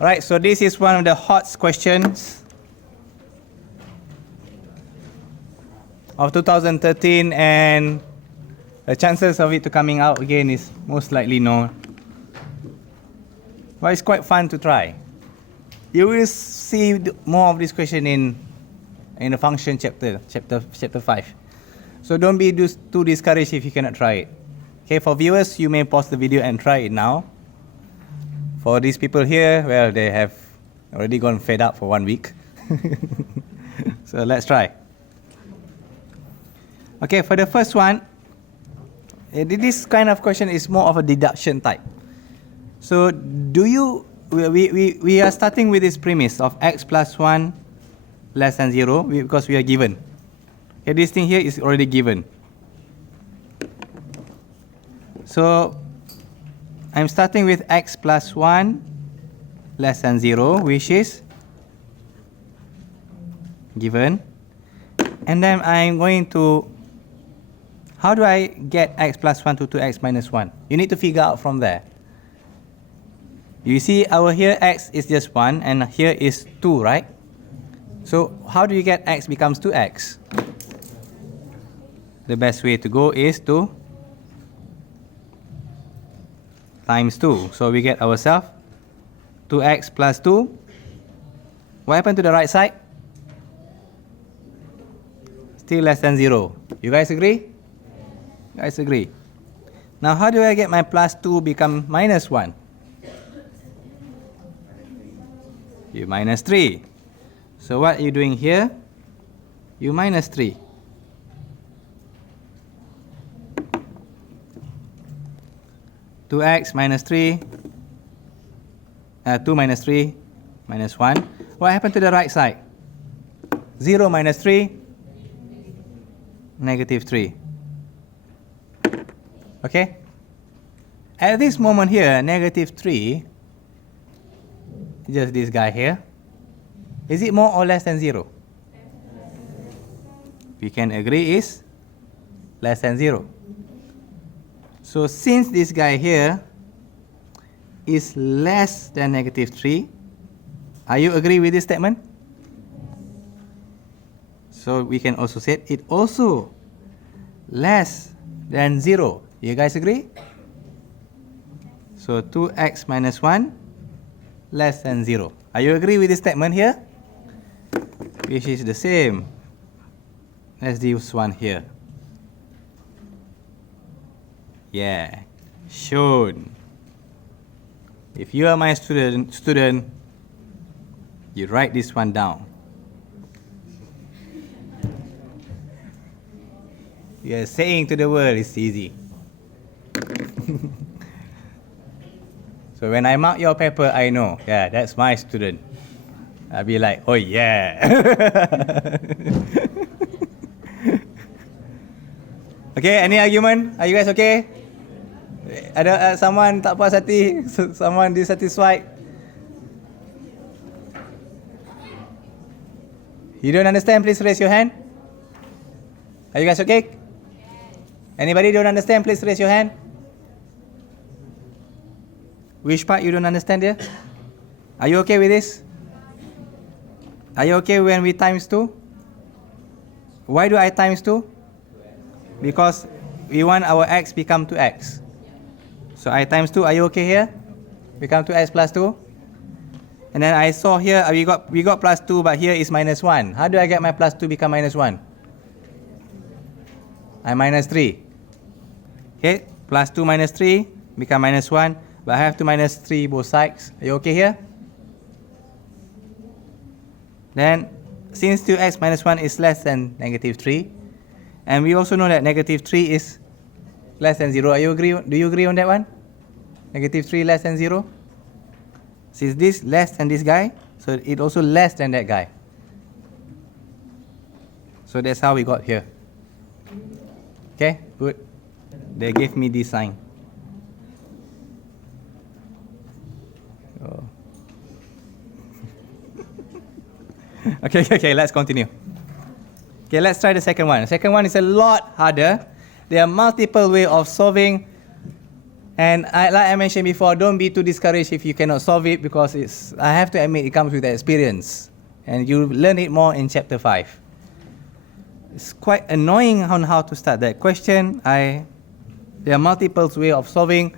Alright, so this is one of the HOTS questions of 2013, and the chances of it to coming out again is most likely no. But it's quite fun to try. You will see more of this question in the function chapter 5. So don't be too discouraged if you cannot try it. Okay, for viewers, you may pause the video and try it now. For these people here, well, they have already gone fed up for 1 week. So let's try. Okay, for the first one, this kind of question is more of a deduction type. So we are starting with this premise of x plus 1 less than 0 because we are given. Okay, this thing here is already given. So I'm starting with x plus 1 less than 0, which is given. And then I'm going to, how do I get x plus 1 to 2x minus 1? You need to figure out from there. You see over here x is just 1 and here is 2, right? So how do you get x becomes 2x? The best way to go is to times 2. So we get ourselves 2x plus 2. What happened to the right side? Still less than 0. You guys agree? You guys agree. Now how do I get my plus 2 become minus 1? You minus 3. So what are you doing here? You minus 3. Two x minus 3, 2 minus 3, minus 1. What happened to the right side? 0 minus 3, negative 3. Okay? At this moment here, negative 3, just this guy here, is it more or less than 0? We can agree is less than 0. So since this guy here is less than negative 3, are you agree with this statement? So we can also say it also less than 0. You guys agree? So 2x minus 1 less than 0. Are you agree with this statement here? Which is the same as this one here. Yeah, shown. If you are my student, you write this one down. You are saying to the world it's easy. So when I mark your paper, I know, yeah, that's my student. I'll be like, oh yeah. Okay, any argument? Are you guys okay? Ada someone tak puas hati? Someone dissatisfied? You don't understand? Please raise your hand. Are you guys okay? Anybody don't understand? Please raise your hand. Which part you don't understand here? Are you okay with this? Are you okay when we times 2? Why do I times 2? Because we want our x become 2x. So I times 2, are you okay here? Become 2x plus 2. And then I saw here, we got plus 2, but here is minus 1. How do I get my plus 2 become minus 1? I minus 3. Okay, plus 2 minus 3 become minus 1. But I have to minus 3 both sides. Are you okay here? Then, since 2x minus 1 is less than negative 3, and we also know that negative 3 is less than 0. Are you agree? Do you agree on that one? Negative 3 less than 0? Since this less than this guy, so it also less than that guy. So that's how we got here. Okay, good. They gave me this sign. Oh. Okay, let's continue. Okay, let's try the second one. The second one is a lot harder. There are multiple ways of solving And like I mentioned before, don't be too discouraged if you cannot solve it, because I have to admit, it comes with the experience. And you learn it more in chapter 5. It's quite annoying on how to start that question. There are multiple ways of solving.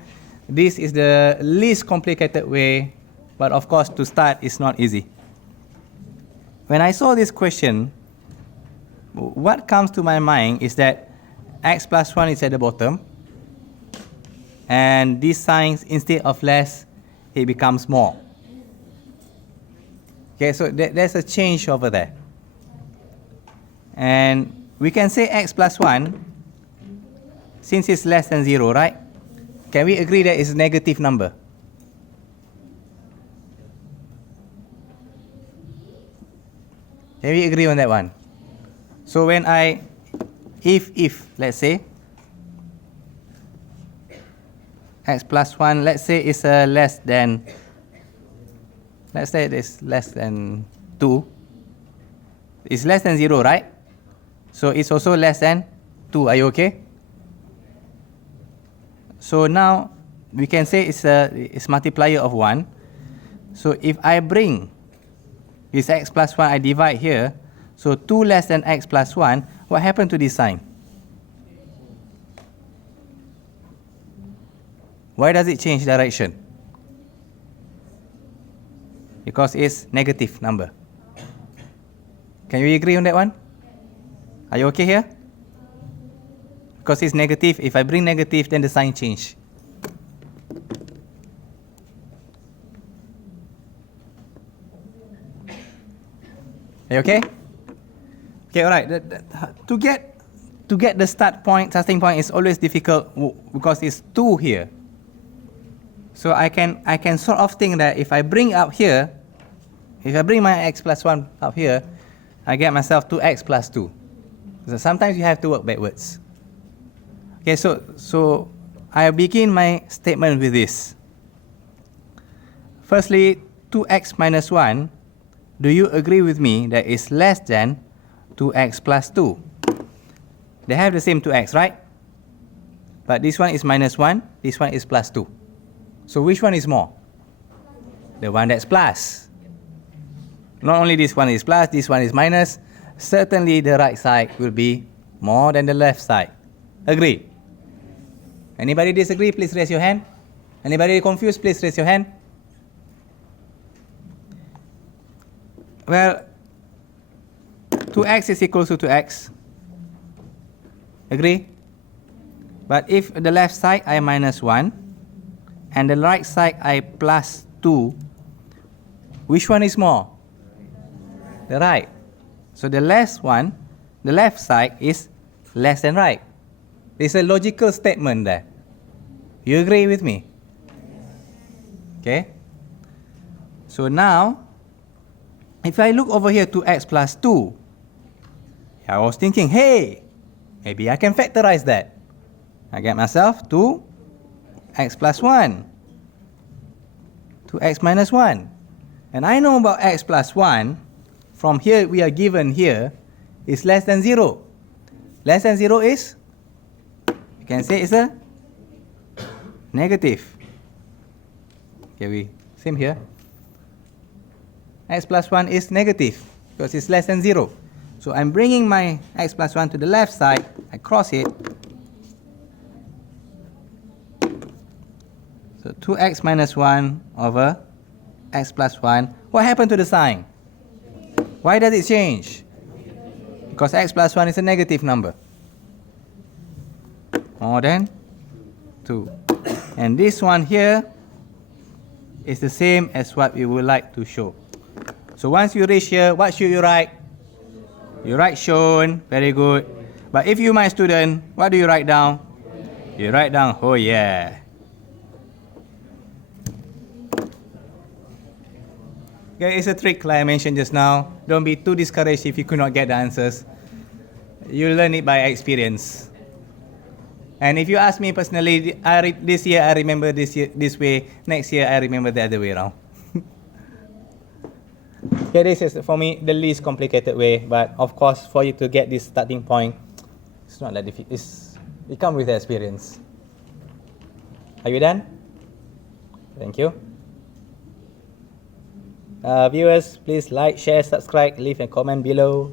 This is the least complicated way, but of course to start is not easy. When I saw this question, what comes to my mind is that x plus 1 is at the bottom, and these signs, instead of less, it becomes more. Okay, so there's a change over there. And we can say x plus 1, since it's less than 0, right? Can we agree that it's a negative number? Can we agree on that one? So when if, let's say, x plus 1, let's say it's less than, let's say it's less than 2. It's less than 0, right? So it's also less than 2. Are you okay? So now we can say it's multiplier of 1. So if I bring this x plus 1, I divide here. So 2 less than x plus 1, what happened to this sign? Why does it change direction? Because it's negative number. Can you agree on that one? Are you okay here? Because it's negative. If I bring negative, then the sign change. Are you okay? Okay, all right. To get the starting point is always difficult because it's 2 here. So I can sort of think that if I bring up here, if I bring my x plus 1 up here, I get myself 2x plus 2. So sometimes you have to work backwards. Okay, so I begin my statement with this. Firstly, 2x minus 1, do you agree with me that it's less than 2x plus 2? They have the same 2x, right? But this one is minus 1, this one is plus 2. So which one is more? The one that's plus. Not only this one is plus, this one is minus. Certainly the right side will be more than the left side. Agree? Anybody disagree? Please raise your hand. Anybody confused? Please raise your hand. Well, 2x is equal to 2x. Agree? But if the left side I minus 1 and the right side I plus 2, which one is more? The right. So the left side is less than right. It's a logical statement there. You agree with me? Okay. So now, if I look over here to x plus 2, I was thinking, hey, maybe I can factorize that. I get myself 2x plus 1, 2x minus 1. And I know about x plus 1, from here we are given here, is less than 0. Less than 0 is, you can say it's a negative. Okay, same here. X plus 1 is negative because it's less than 0. So I'm bringing my x plus 1 to the left side. I cross it. So 2x minus 1 over x plus 1. What happened to the sign? Why does it change? Because x plus 1 is a negative number. More than 2. And this one here is the same as what we would like to show. So once you reach here, what should you write? You write shown. Very good. But if you, my student, what do you write down? You write down, oh yeah. Okay, it's a trick like I mentioned just now. Don't be too discouraged if you could not get the answers. You learn it by experience. And if you ask me personally, this year I remember this way. Next year I remember the other way around. Okay, this is for me the least complicated way. But of course, for you to get this starting point, it's not that difficult. It comes with the experience. Are you done? Thank you. Viewers, please like, share, subscribe, leave a comment below.